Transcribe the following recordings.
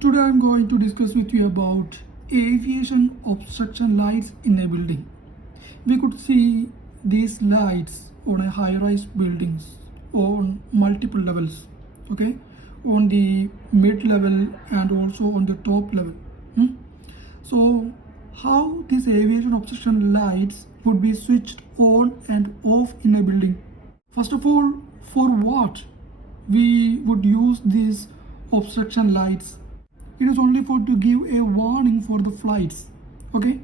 Today I'm going to discuss with you about aviation obstruction lights in a building. We could see these lights on a high-rise buildings on multiple levels, okay, on the mid-level and also on the top level. So how these aviation obstruction lights would be switched on and off in a building? First of all, for what we would use these obstruction lights? It is only for to give a warning for the flights, okay.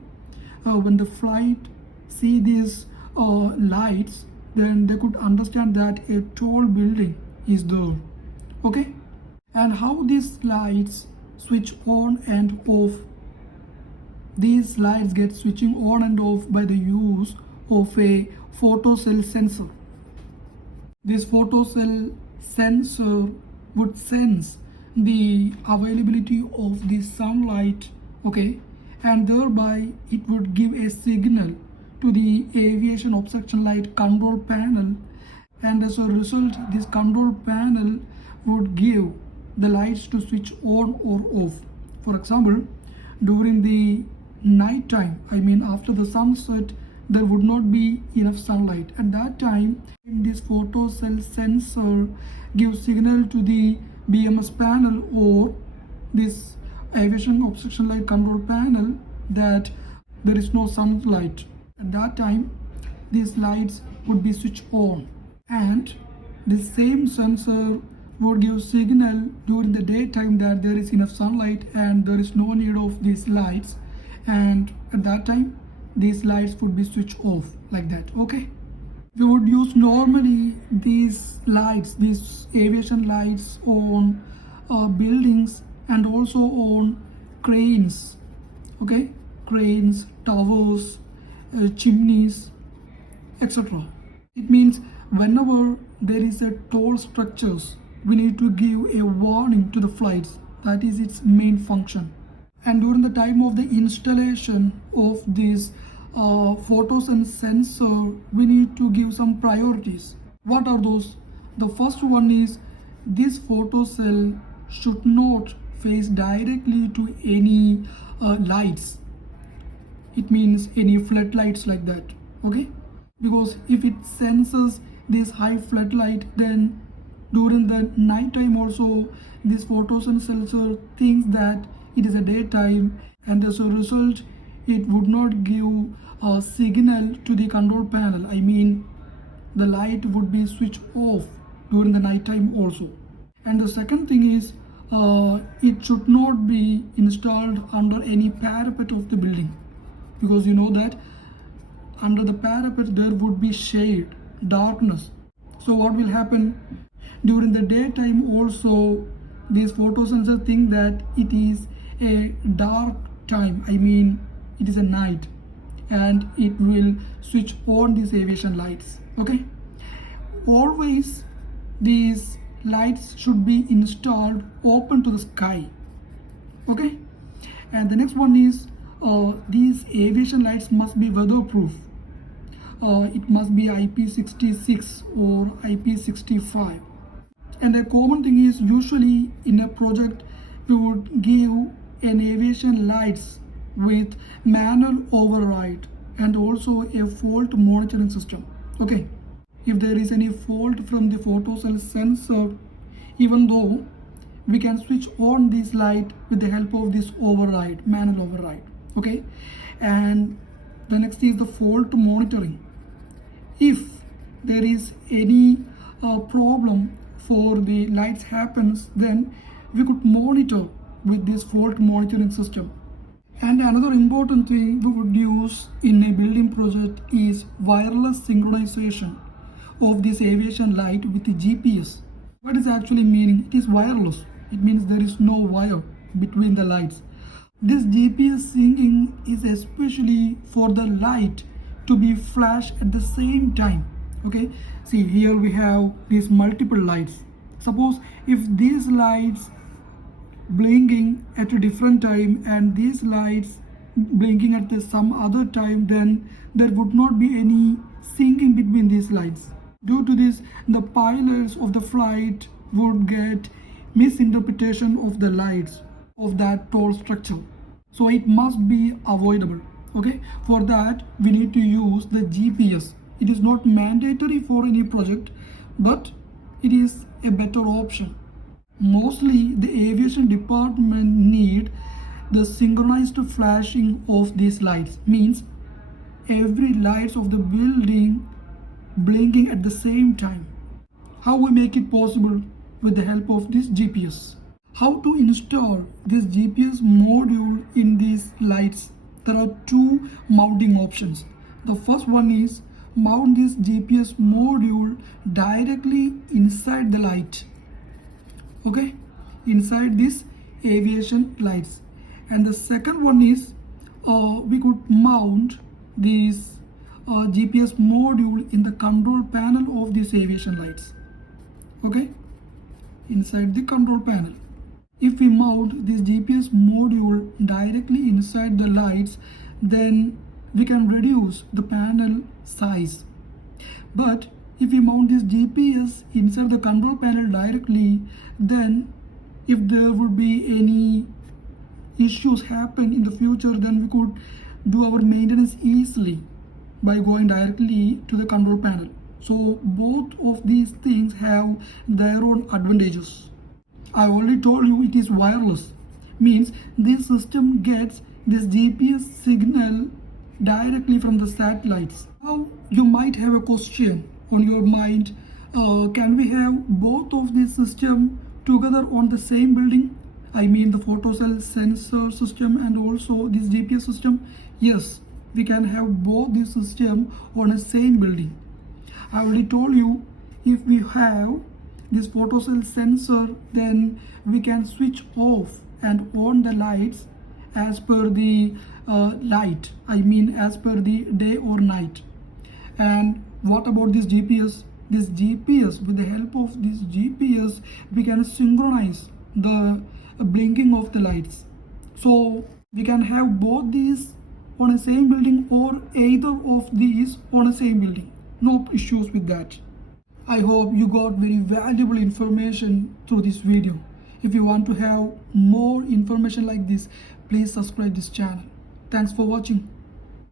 When the flight see these lights, then they could understand that a tall building is there, okay. And how these lights switch on and off? These lights get switching on and off by the use of a photocell sensor. This photocell sensor would sense the availability of the sunlight, okay, and thereby it would give a signal to the aviation obstruction light control panel, and as a result this control panel would give the lights to switch on or off. For example, during the night time, I mean after the sunset, there would not be enough sunlight. At that time, this photocell sensor gives signal to the BMS panel or this aviation obstruction light control panel that there is no sunlight. At that time, these lights would be switched on, and the same sensor would give signal during the daytime that there is enough sunlight and there is no need of these lights, and at that time these lights would be switched off, like that, okay. We would use normally these lights, these aviation lights on buildings and also on cranes, okay, cranes, towers, chimneys, etc. It means whenever there is a tall structures, we need to give a warning to the flights. That is its main function. And during the time of the installation of this photocell sensor, we need to give some priorities. What are those? The first one is this photocell should not face directly to any lights. It means any floodlights, like that, okay, because if it senses this high floodlight, then during the night time also this photocell sensor thinks that it is a daytime, and as a result it would not give a signal to the control panel. I mean the light would be switched off during the night time also. And the second thing is it should not be installed under any parapet of the building, because you know that under the parapet there would be shade, darkness. So what will happen during the daytime also, these photosensors think that it is a dark time, I mean it is a night, and it will switch on these aviation lights, okay. Always these lights should be installed open to the sky, okay. And the next one is these aviation lights must be weatherproof. It must be IP66 or IP65. And a common thing is, usually in a project we would give an aviation lights with manual override and also a fault monitoring system, okay. If there is any fault from the photocell sensor, even though we can switch on this light with the help of this override, manual override, okay. And the next is the fault monitoring. If there is any problem for the lights happens, then we could monitor with this fault monitoring system. And another important thing we would use in a building project is wireless synchronization of this aviation light with the GPS. What is actually meaning? It is wireless. It means there is no wire between the lights. This GPS syncing is especially for the light to be flashed at the same time, okay. See, here we have these multiple lights. Suppose if these lights blinking at a different time and these lights blinking at some other time, then there would not be any syncing between these lights. Due to this, the pilots of the flight would get misinterpretation of the lights. of that tall structure. So it must be avoidable. Okay, for that we need to use the GPS. It is not mandatory for any project, but it is a better option. Mostly the aviation department need the synchronized flashing of these lights, means every lights of the building blinking at the same time. How we make it possible? With the help of this GPS. How to install this GPS module in these lights? There are two mounting options. The first one is mount this GPS module directly inside the light. Okay, inside this aviation lights. And the second one is we could mount this GPS module in the control panel of these aviation lights. Okay, inside the control panel. If we mount this GPS module directly inside the lights, then we can reduce the panel size. But if we mount this GPS inside the control panel directly, then if there would be any issues happen in the future, then we could do our maintenance easily by going directly to the control panel. So both of these things have their own advantages. I already told you it is wireless, means this system gets this GPS signal directly from the satellites. Now you might have a question on your mind, can we have both of these systems together on the same building? I mean the photocell sensor system and also this GPS system. Yes, we can have both these systems on the same building. I already told you, if we have this photocell sensor, then we can switch off and on the lights as per the light, I mean as per the day or night. And what about this GPS? This GPS, with the help of this GPS, we can synchronize the blinking of the lights. So we can have both these on the same building or either of these on the same building. No issues with that. I hope you got very valuable information through this video. If you want to have more information like this, please subscribe this channel. Thanks for watching.